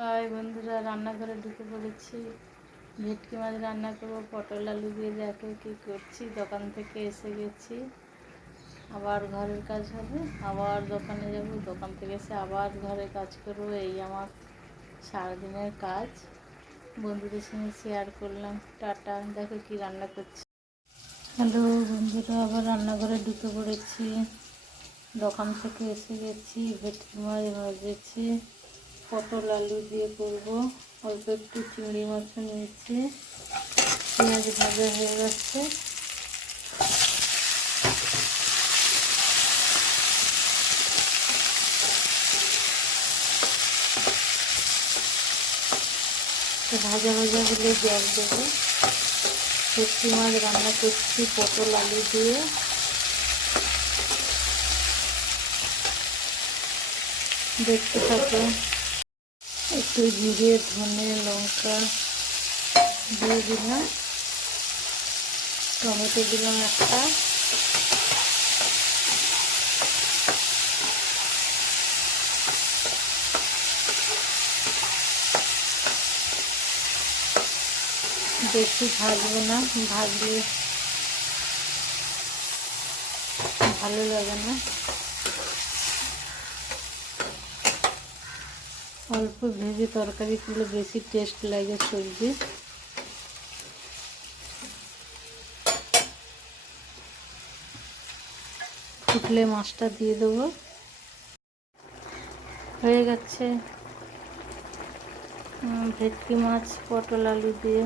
High বন্ধুরা, রান্নাঘরে ঢুকে পড়েছি। ভেটকি মাছ রান্না করবো, পটল আলু দিয়ে। দেখো কী করছি। দোকান থেকে এসে গেছি, আবার ঘরের কাজ হবে, আবার দোকানে যাব, দোকান থেকে এসে আবার ঘরের কাজ করবো। এই আমার সারাদিনের কাজ। বন্ধুদের সঙ্গে শেয়ার করলাম। টাটা। দেখো কি রান্না করছি। হ্যালো বন্ধুরা, আবার রান্নাঘরে ঢুকে পড়েছি। দোকান থেকে এসে গেছি। ভেটকি মাছ ভাজেছি, পটল আলু দিয়ে করব। অল্প একটু চিংড়ি মাছ নিয়েছি। পেঁয়াজ ভাজা হয়ে গেছে। ভাজা ভাজা হলে জল দেবো। ভেটকি মাছ রান্না করছি পটল আলু দিয়ে। দেখতে থাকো। একটু জিরে ধনে লঙ্কা দিয়ে দিলাম, টমেটো দিলাম একটা, বেশি ভাজবো না, ভাজলে ভালো লাগে না। অল্প ভেজে তরকারি করলে বেশি টেস্ট লাগে সবজি। ফুটলে মাছটা দিয়ে দেবো। হয়ে গেছে ভেটকি মাছ পটল আলু দিয়ে।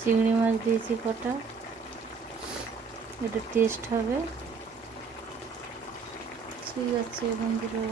চিংড়ি মাছ দিয়েছি কটা, এটা টেস্ট হবে। ঠিক আছে বন্ধুরা।